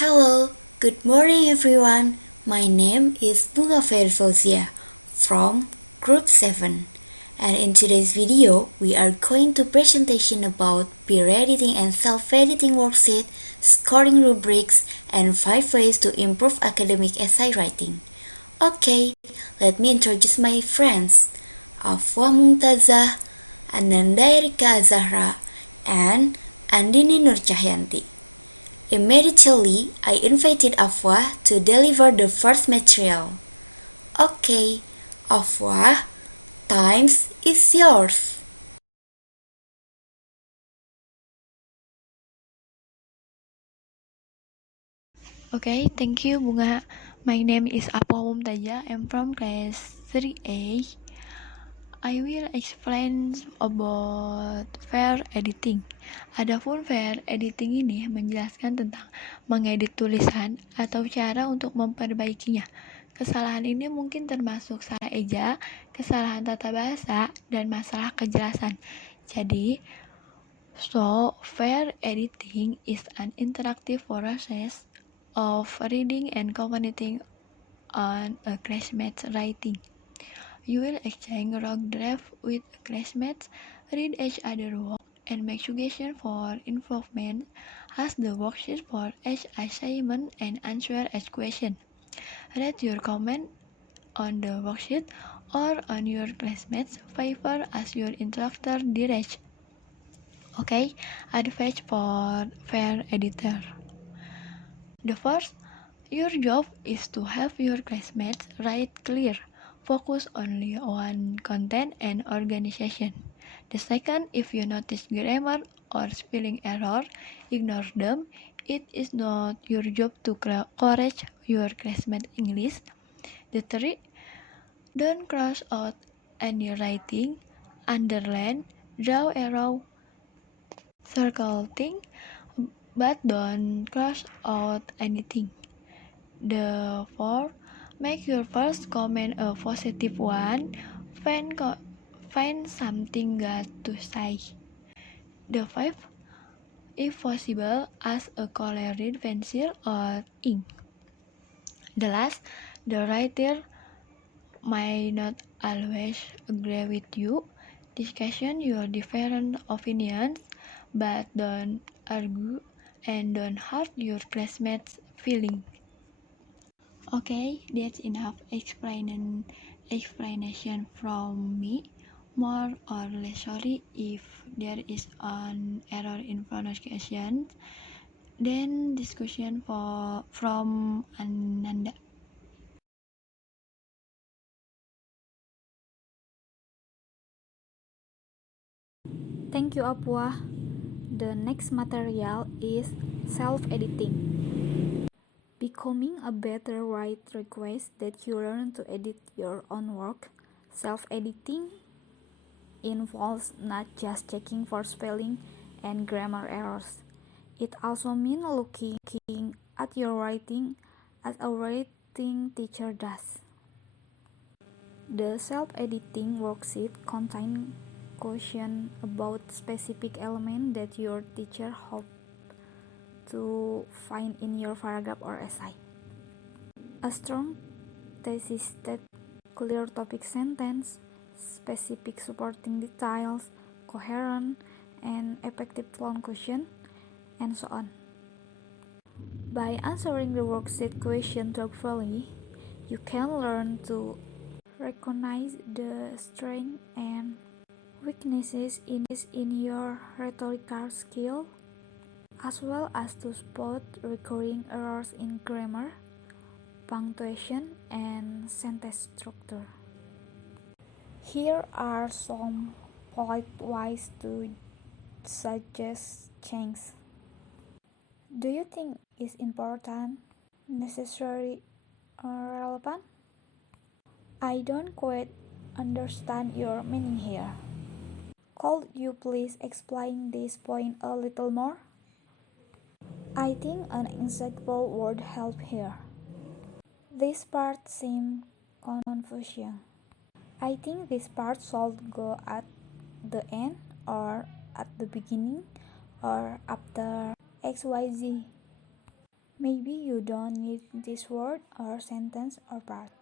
Hello, good morning everyone. My name is Bunga Fauzia from Group 7. And in today's video, we are going to presentation about peer editing and self-editing worksheet, scoring rubrics, and 5 ways to improve academic essay writing. Okay, let me introduce my friends. Afwa Mumtazah, Ananda Erika Zahra, and Andini Nur Cahyanti. Immediately, I invited Afwa to deliver the first material. Okay, Afwa, time is yours. Okay, thank you, Bunga. My name is Apwa Mumtaja. I'm from class 3A. I will explain about fair editing. Adapun fair editing ini menjelaskan tentang mengedit tulisan atau cara untuk memperbaikinya. Kesalahan ini mungkin termasuk salah eja, kesalahan tata bahasa, dan masalah kejelasan. Jadi, fair editing is an interactive process of reading and commenting on a classmate's writing. You will exchange rough draft with classmates, read each other's work, and make suggestions for improvement, ask the worksheet for each assignment, and answer each question. Write your comment on the worksheet or on your classmates' paper as your instructor directs. Okay, advice for fair editor. The first, your job is to help your classmates write clear, focus only on content and organization. The second, if you notice grammar or spelling error, ignore them. It is not your job to correct your classmates' English. The third, don't cross out any writing, underline, draw arrow, circle thing, but don't cross out anything. The fourth, make your first comment a positive one. Find something good to say. The fifth, if possible, ask a colored pencil or ink. The last, the writer might not always agree with you. Discussion your different opinions, but don't argue and don't hurt your classmates' feelings. Okay, that's enough explanation from me. More or less sorry if there is an error in pronunciation. Then discussion from Ananda. Thank you, Apwa. The next material is self-editing. Becoming a better writer requires that you learn to edit your own work. Self-editing involves not just checking for spelling and grammar errors. It also means looking at your writing as a writing teacher does. The self-editing worksheet contains questions about specific elements that your teacher hopes to find in your paragraph or essay. A strong thesis states clear topic sentence, specific supporting details, coherent and effective conclusion, and so on. By answering the worksheet question thoughtfully, you can learn to recognize the strengths and weaknesses in your rhetorical skill, as well as to spot recurring errors in grammar, punctuation, and sentence structure. Here are some polite ways to suggest change. Do you think it's important, necessary, or relevant? I don't quite understand your meaning here. Could you please explain this point a little more? I think an example would help here. This part seems confusing. I think this part should go at the end, or at the beginning, or after XYZ. Maybe you don't need this word or sentence or part.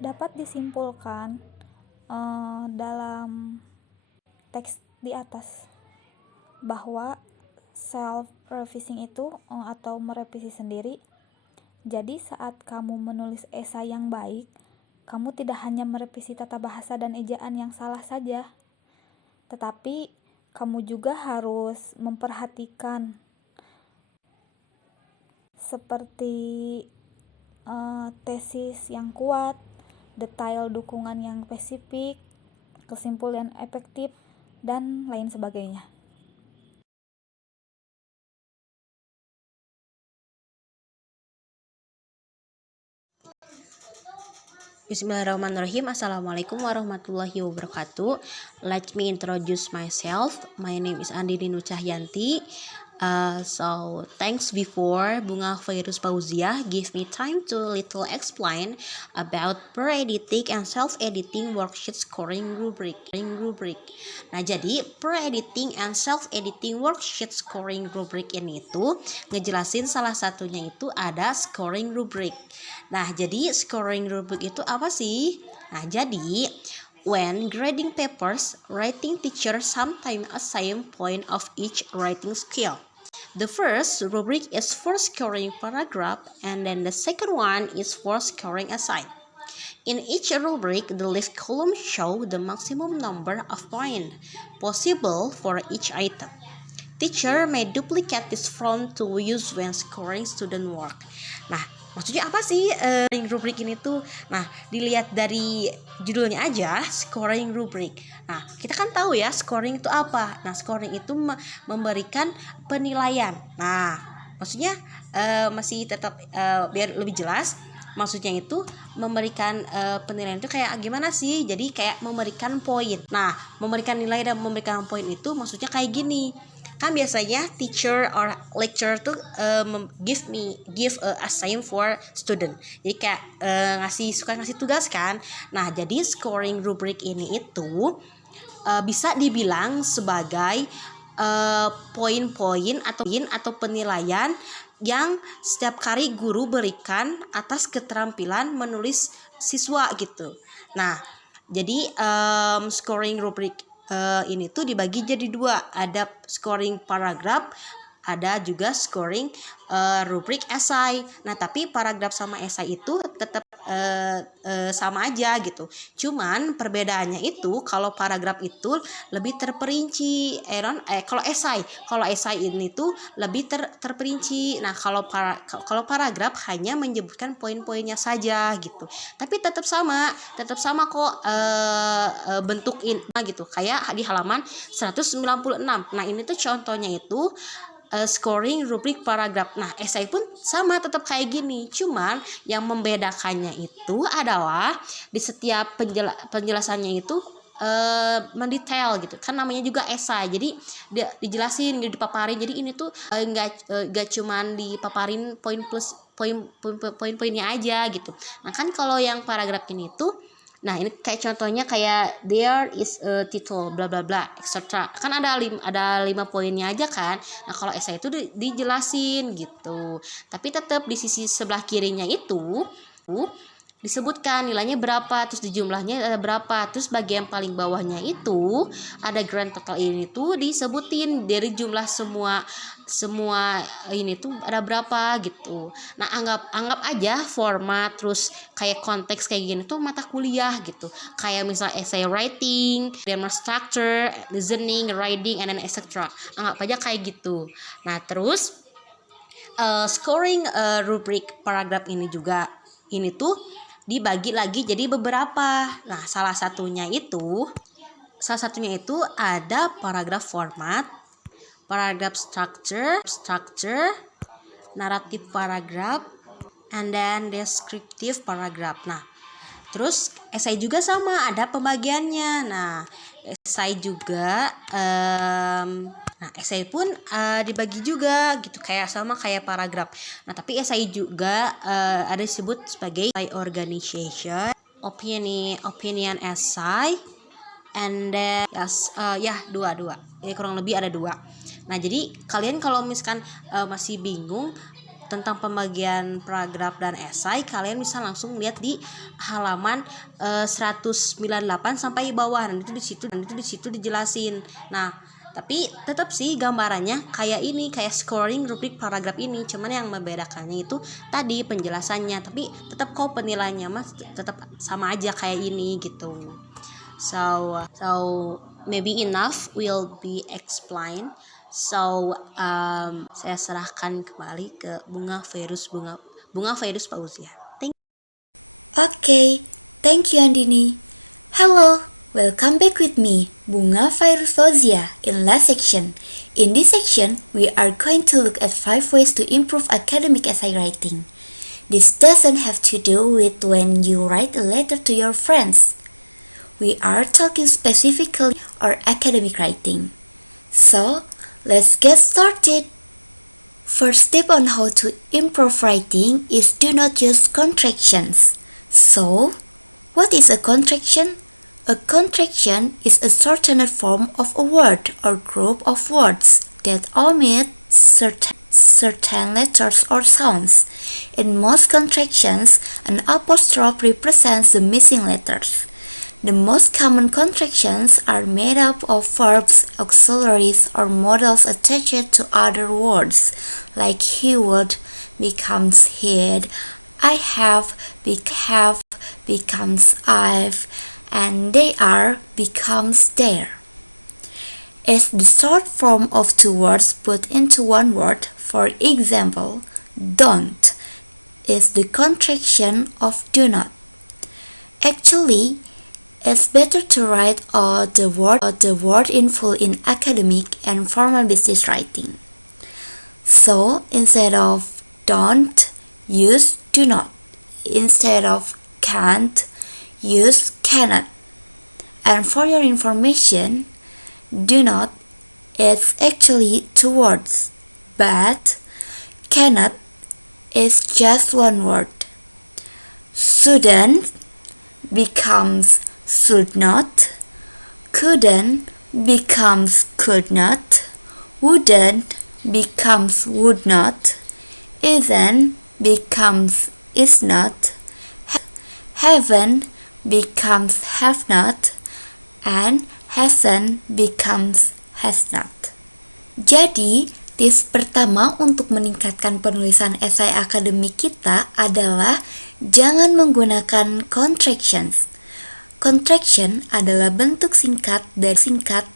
Dapat disimpulkan dalam teks di atas bahwa self-revising itu atau merevisi sendiri. Jadi saat kamu menulis esai yang baik, kamu tidak hanya merevisi tata bahasa dan ejaan yang salah saja, tetapi kamu juga harus memperhatikan seperti tesis yang kuat, detail dukungan yang spesifik, kesimpulan efektif, dan lain sebagainya. Bismillahirrahmanirrahim. Assalamualaikum warahmatullahi wabarakatuh. Let me introduce myself. My name is Andini Nur Cahyanti. So thanks before Bunga Fairuz Fauziah give me time to little explain about per-editing and self-editing worksheet scoring rubric. Nah, jadi per-editing and self-editing worksheet scoring rubric ini tuh ngejelasin salah satunya itu ada scoring rubric. Nah, jadi scoring rubric itu apa sih? Nah, jadi when grading papers, writing teacher sometimes assign point of each writing skill. The first rubric is for scoring paragraph, and then the second one is for scoring essay. In each rubric, the left column shows the maximum number of points possible for each item. Teacher may duplicate this form to use when scoring student work. Nah, maksudnya apa sih rubrik ini tuh? Nah, dilihat dari judulnya aja, scoring rubric. Nah, kita kan tahu ya scoring itu apa. Nah, scoring itu memberikan penilaian. Nah, maksudnya masih tetap biar lebih jelas. Maksudnya itu memberikan penilaian itu kayak gimana sih? Jadi kayak memberikan poin. Nah, memberikan nilai dan memberikan poin itu maksudnya kayak gini. Kan biasanya teacher or lecturer tuh give a assignment for student. Jadi kayak suka ngasih tugas kan. Nah, jadi scoring rubric ini itu bisa dibilang sebagai poin-poin atau penilaian yang setiap kali guru berikan atas keterampilan menulis siswa gitu. Nah, jadi scoring rubric ini tuh dibagi jadi dua, ada scoring paragraph, ada juga scoring rubrik esai. Nah, tapi paragraf sama esai itu tetap sama aja gitu. Cuman perbedaannya itu kalau paragraf itu lebih terperinci. Kalau esai ini tuh lebih terperinci. Nah, kalau paragraf hanya menyebutkan poin-poinnya saja gitu. Tapi tetap sama kok bentukin gitu. Kayak di halaman 196. Nah, ini tuh contohnya itu scoring rubrik paragraf. Nah, esai pun sama tetap kayak gini. Cuman yang membedakannya itu adalah di setiap penjelasannya itu mendetail gitu. Kan namanya juga esai. Jadi dijelasin, dipaparin. Jadi ini tuh enggak cuman dipaparin poin-poinnya aja gitu. Nah, kan kalau yang paragraf ini tuh ini kayak contohnya kayak there is a title bla bla bla etc. Kan ada 5 poinnya aja kan. Nah, kalau esai itu dijelasin gitu. Tapi tetap di sisi sebelah kirinya itu disebutkan nilainya berapa, terus di jumlahnya ada berapa, terus bagian paling bawahnya itu ada grand total ini tuh disebutin dari jumlah semua ini tuh ada berapa gitu. Nah, anggap aja format terus kayak konteks kayak gini tuh mata kuliah gitu. Kayak misalnya essay writing, grammar structure, listening, reading, and then etc. Anggap aja kayak gitu. Nah, terus scoring rubrik paragraf ini juga ini tuh dibagi lagi jadi beberapa. Nah, salah satunya itu ada paragraf format, paragraph structure, narrative paragraph, and then descriptive paragraph. Nah, terus esai juga sama, ada pembagiannya. Nah, esai juga esai pun dibagi juga gitu, kayak paragraf. Nah, tapi esai juga ada disebut sebagai organization, opinion essay, and then dua. Kurang lebih ada 2. Nah, jadi kalian kalau misalkan masih bingung tentang pembagian paragraf dan esai, kalian bisa langsung lihat di halaman 198 sampai bawah. Dan itu di situ dijelasin. Nah, tapi tetap sih gambarannya kayak ini, kayak scoring rubrik paragraf ini, cuman yang membedakannya itu tadi penjelasannya, tapi tetap kok penilaiannya mas tetap sama aja kayak ini gitu. So maybe enough will be explained. So saya serahkan kembali ke Bunga Fairuz Fauzia. Okay, thank you Andini. Hello, welcome back with me, Bunga Fairuz Fauzia, in last section. In this section, we are going to look at 5 ways to improve academic essay writing. This doesn't have to do with when you write a letter to your friends. We are talking specifically or academic writing. So, let's get started. First tip on how to improve writing is do not use contractions. So, what is a contraction? A contraction is a shortened form of a word or group of words that omit certain letters or sounds. In most contractions, an apostrophe represents the missing letters. The most common contractions are made up of verbs, auxiliaries, or modals attached to other words, like he would becomes he'd, I have becomes I've, and they are becomes there. It's the short form of 2 words put into 1 word. For example, don't is the contraction of do not. Actually, it's better to write the word in full in academic and formal business writing. So, instead of don't, use do not. Instead of can't, use cannot. And for your information, do not is actually 2 words, but cannot is just 1 word. Shouldn't becomes should not, couldn't becomes could not, wouldn't becomes would not, isn't becomes is not, haven't becomes have not, and hasn't becomes has not. Jadi, tips pertama untuk meningkatkan penulisan esai akademik kita adalah jangan menggunakan contractions. Contraction adalah bentuk singkat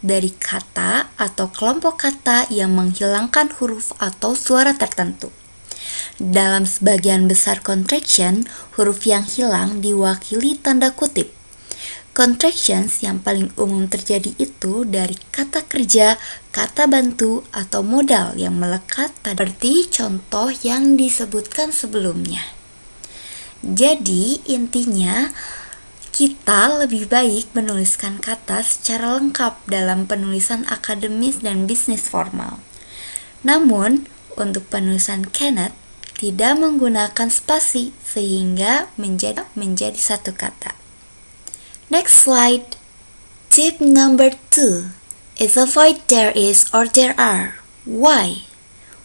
dari kata atau kelompok kata yang menghilangkan huruf atau suara tertentu. Dalam sebagian besar contraction, huruf yang hilang diwakili tanda kutip. Contractions yang paling umum terjadi itu dari kata kerja, kata bantu, atau modal yang melekat pada seperti contoh yang disebutkan sebelumnya. Jadi, intinya kita lebih baik menuliskan kata secara lengkap dalam penulisan akademis dan bisnis formal. Namun, untuk penulisan cannot tidak menggunakan spasi sehingga menjadi satu kata. Next slide. Tip number 2 is avoid there is or there are. Why?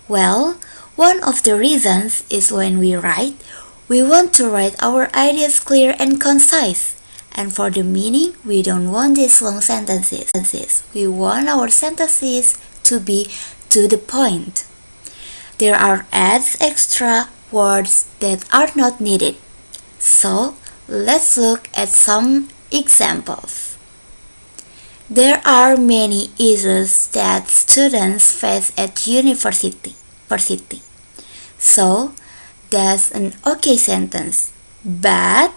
Well, one of the reasons is when we write, we want to write our ideas clear and concise. And for the meaning, we don't want these long sentences. We want our sentences to be to the point. There are extra words that are not needed. So, let's look at some examples. There are many issues that students face at university. So, that's an okay sentence. But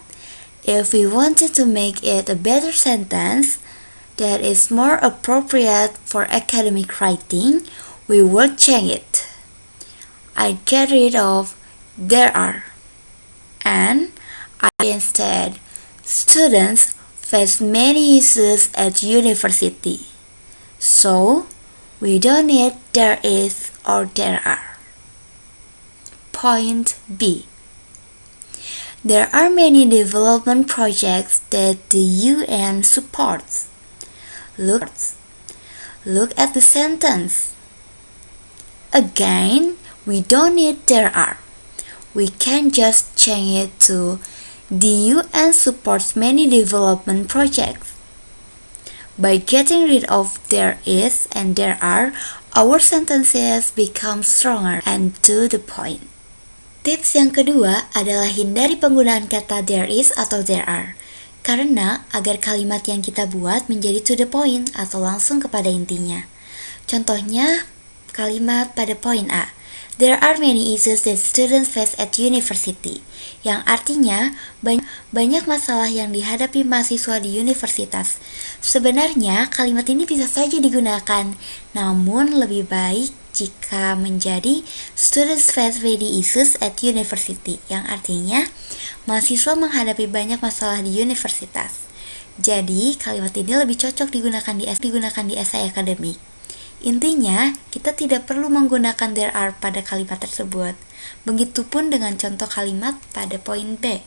if we wanted to make it a better sentence that is more appropriate for academic writing, we would change it. I'd get rid of there are, and I instead, students face many issues at university. So, we don't need there is or there are. Point B. There are many development projects that the UN supports. Look at the sentence. Again, we don't need there are. We can just change it to the UN supports many development projects. By getting rid of there is and there are, our sentences become stronger and to the point. Tips yang kedua adalah hindari penggunaan kata there is atau there are. Karena agar kalimat yang kita buat menjadi to the point atau langsung kepada intinya. Contohnya, kalimat pada poin A. There are many issues that students face at university. Yang artinya, banyak masalah yang dihadapi mahasiswa di universitas. Sebenarnya, kalimat ini bisa saja digunakan, namun lebih baik jika menjadi students face many issues at university. Yang artinya, mahasiswa menghadapi banyak masalah di universitas. Jadi, kalimat ini lebih cocok digunakan di esai akademik. Intinya, kita tidak perlu menggunakan there are pada kalimat tersebut. Begitupun dengan contoh kalimat pada poin B.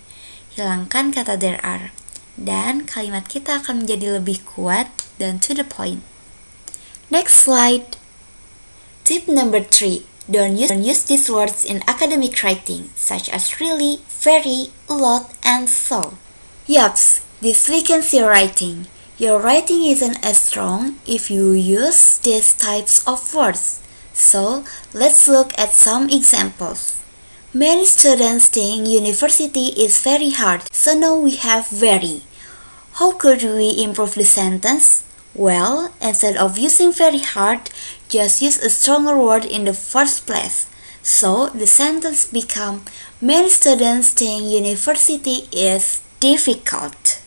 Hilangkan kata there are, dan kalimat kita akan menjadi lebih kuat dan to the point. Next slide. Tip number 3. Don't use these words in academic writing, such as really, very, a lot, and so. Yups, this weakens your writing. Your writing isn't as strong if you use these types of words. So, let's look at some examples. Many students think university is very hard, so now we have very. How could we improve the sentence? Well, instead of using very hard, just use a stronger word in the first place. So, the sentence becomes, many students think university is difficult.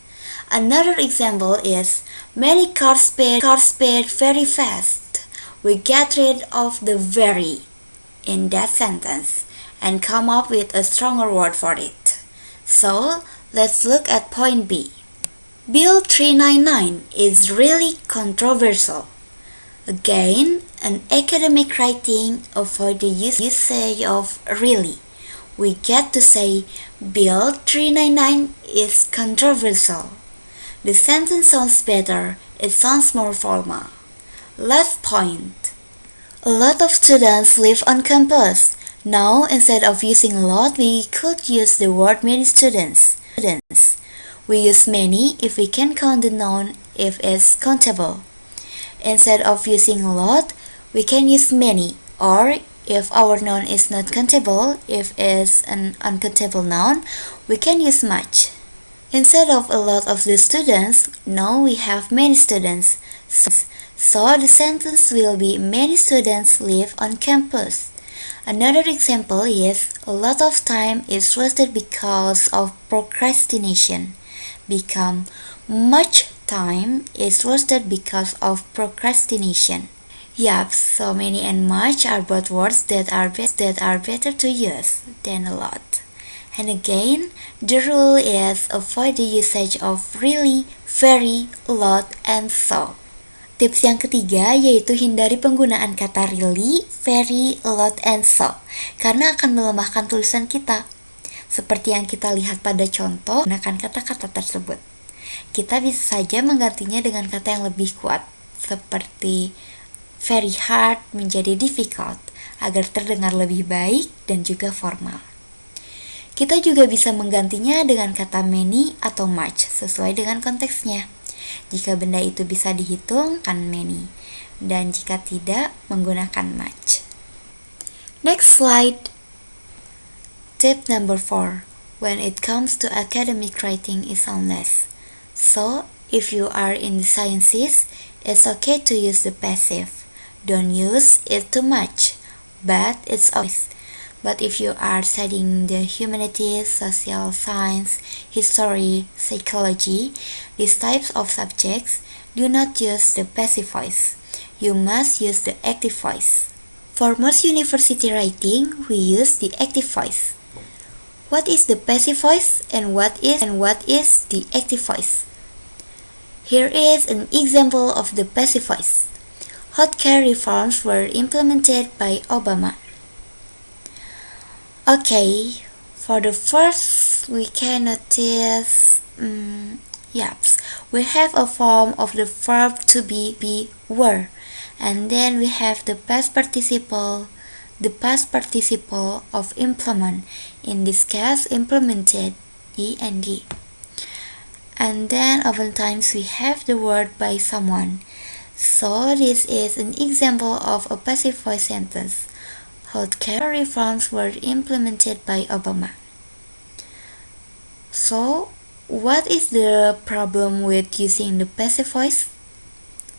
Another example is, many cars speed very fast. We get rid of the very in that sentence and come up with a stronger word for it. So, let's look at point B. Bill 399 is really controversial. Again, in academic writing, avoid the usage of really. We get to say, Bill 399 is controversial. The sentence sounds better, it sounds more formal. Last point. A lot of students live on campus. Now, instead of using a lot, we could use the word many students. We use many if we can count the noun if it's countable. Instead of using a lot, we can use many, or if our noun is not countable, if it's an uncountable noun, we can use much. Instead of a lot of the students, now we have many students. So the sentence will be many students live on campus. Another example is a lot of time is wasted because of procrastination. Become much time is wasted because of procrastination. Yup, so many and much are both words that are better to use than a lot. And again, the rule is avoid the usage of really, very, a lot, and so. Tips yang ketiga yaitu hindari penggunaan kata really, very, a lot, and so, karena akan melemahkan tulisan kita. Seperti yang kita lihat pada contoh, gunakan kata-kata tersebut. Kita bisa saja menggantinya dengan kata yang lebih kuat, seperti very hard menjadi difficult, agar terdengar lebih baik dan juga formal. Kita juga bisa menggantinya dengan kata many atau much sesuai dengan konteksnya. Jika benda itu bisa dihitung, kan many. Dan jika tidak, menggunakan much. Next slide. Tip number 4. When it comes to academic writing is soundless. So, if you are in the sciences, it's okay to use the passive. Don't use it too much, but it's always. But if you are studying the humanities, social science, history, psychology, these types of subjects, do not use the passive voice. You must use the active voice. For most university writing, we use the active voice. What is the passive voice and what is the active voice? Here is an example of the passive voice. Healthcare reforms were implemented by Obama. Okay, for the first, we can notice, we have a form of the verb to be were, and then we have the past participle the past participle of implement. In this case, implemented, ing. And then oftentimes we have the word by someone. So this is an example of a passive voice sentence. Healthcare reforms were implemented by Obama. So, what is the problem with using the passive voice?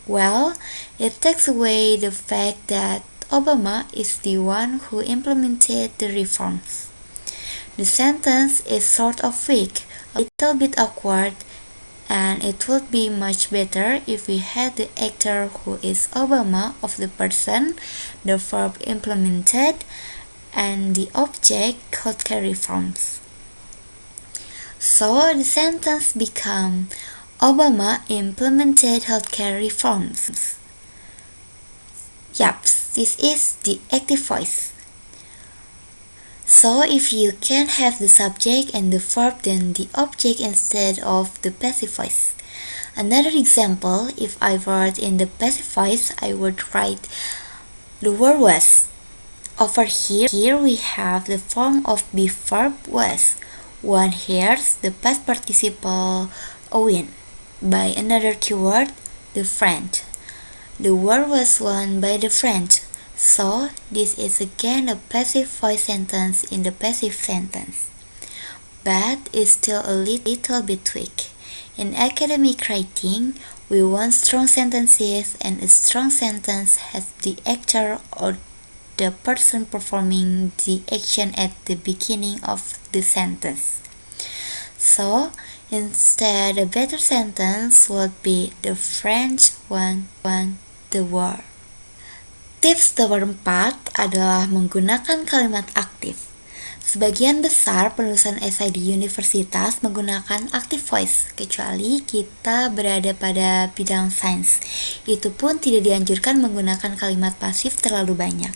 Well, it takes away the fact that Obama is the one who implemented the reforms. The sentence is sort of weak, a little bit awkward, and it would be much better if we had the actor who is Obama of the person, the verb implemented, and the object healthcare reforms. So the sentence becomes Obama implemented healthcare reforms. Yup, this is the active voice. So if you can have the subject and the verb, then the object instead of the passive voice. Another example, if I were in the passive voice, I would write the word was. Over here we have the form of the verb was. One hears the past participle win by another keyword, the friend. The word was won by the friend. So, this is again a passive voice sentence in the passive sentence. But it's still a little bit weak. In academic writing, we want strong sentences, and a strong sentence has the actor or the person performing the action at the beginning of the sentence. So, instead, a better sentence would be the French won the war. Tips nomor 4 adalah menggunakan kalimat aktif. Sebagian besar penulisan esai di universitas menggunakan active voice, kecuali kita berada pada bidang sains. Itu pun tidak dianjurkan menggunakan kalimat pasif terlalu banyak.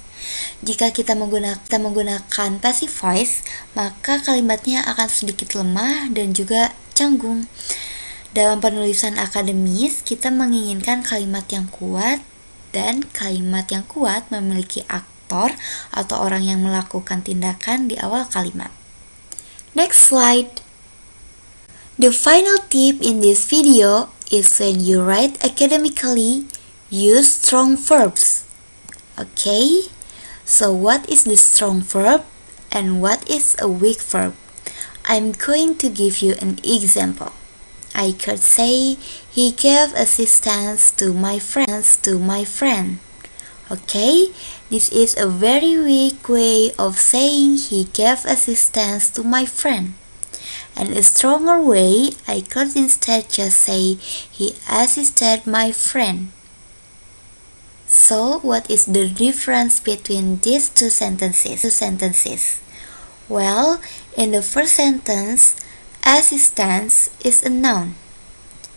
Jika kita menggunakan passive voice, maka kalimatnya akan sedikit lemah dan juga canggung. Dalam penulisan akademis, kita menginginkan kalimat yang kuat, dan kalimat yang kuat memiliki aktor atau orang yang melakukan tindakan di awal kalimat. Next slide. The final tip in this video is when you write academically, use strong verbs. Okay, so what is the strong verb and what is a weak verb? I'm going to give you an example. I could say, he gave assistance to my friend. Okay, this is a very weak way of saying he gave assistance to my friend. And a stronger way, I could instead just say, he assisted my friend. So, what is the difference between these two sentences? Well, in the first sentence, assistance is a noun.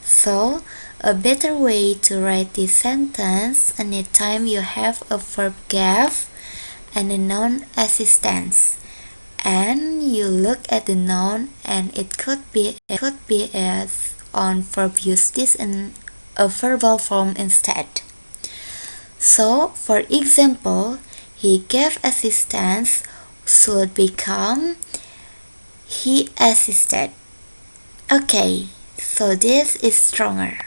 So, a better way to write this sentence anytime you have a verb gave and a noun assistance. And you look at the noun and it could be as on verb, use this in a verbal form instead. So, for example, he gave assistance should become he assisted. Okay, so this is stronger.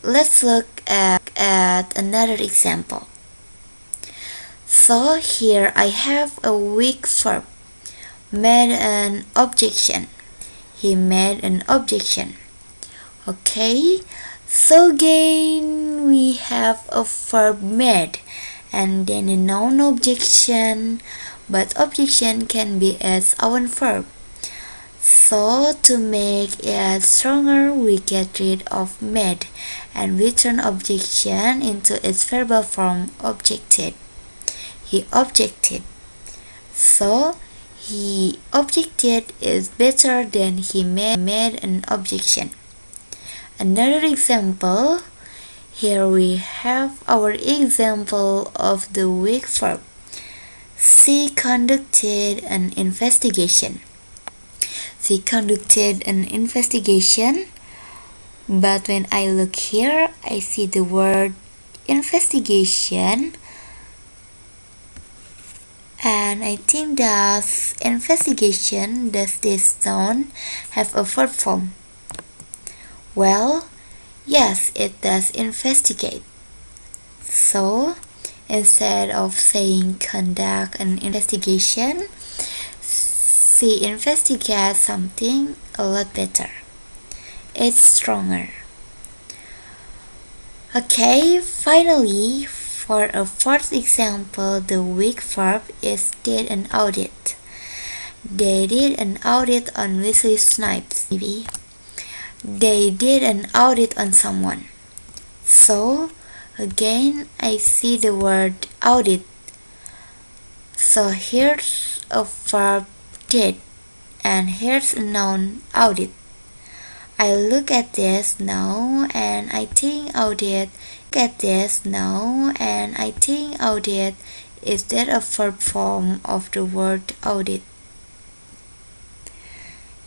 Let's look at another example. So here I have a weak verb, made an objection. He made an objection. Okay, so again we have a verb made and then a noun objection, but objection can be as our verb. So to make it stronger, we get rid of made and return objection into its verbal form, objected. He objected. So he objected is better than he made an objection. Another example, here we have our example of the weak verb. She conducted an investigation. She conducted an investigation, but when I look here, I see the word investigation And I think that investigation, does this noun have a verb form? Well, yes, it does investigate. So, instead of saying conduct an investigation, she investigates something a lot better. It's stronger. Okay, finally, for a fourth example, the weak verb is did an audit. They did an audit on Wesley Snipes. Maybe they did an audit on someone. So, again, I see the word audit. So here's a verb did, and here's a noun audit. I look at this now and I think audit. Audit. Is that a verb form of the word audit?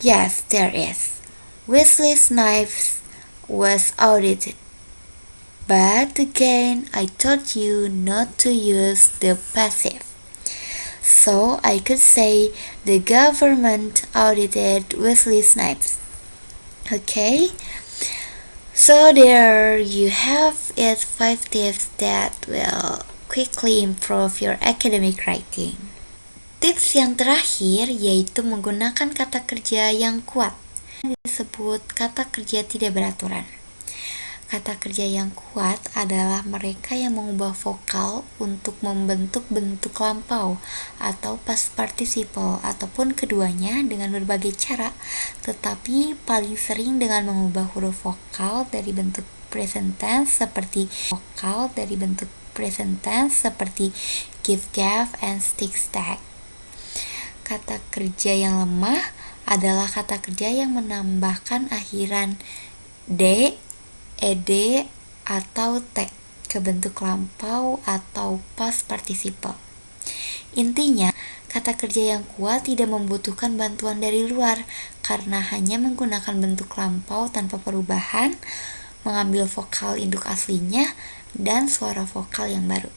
Yes, there is. Wesley Snipes was audited. But again, I told you not to use the passive. So I could say the government audited Wesley Snipes. Okay? So there you have it, 5 tips that will quickly improve your academic writing. Tips yang terakhir yaitu menggunakan kata kerja yang kuat. Disebut kata kerja tidak beraturan. Kata kerja yang kuat adalah mereka yang mengubah vokal untuk membentuk bentuk lampau atau past participle ataupun keduanya dengan berbagai cara, tetapi paling sering dengan mengubah huruf vokal dari bentuk present tense seperti give, gave, and stick, stack. Kata kerja yang lemah adalah kata kerja yang menambahkan akhiran d, ed, atau t ke bentuk lampau atau past participle. Intinya, kata kerja yang kuat tidak membutuhkan bantuan dari luar karena hanya menggunakan bentuk lampau tanpa perubahan, mengambil vokal induk aslinya, dan suara vokal yang baru.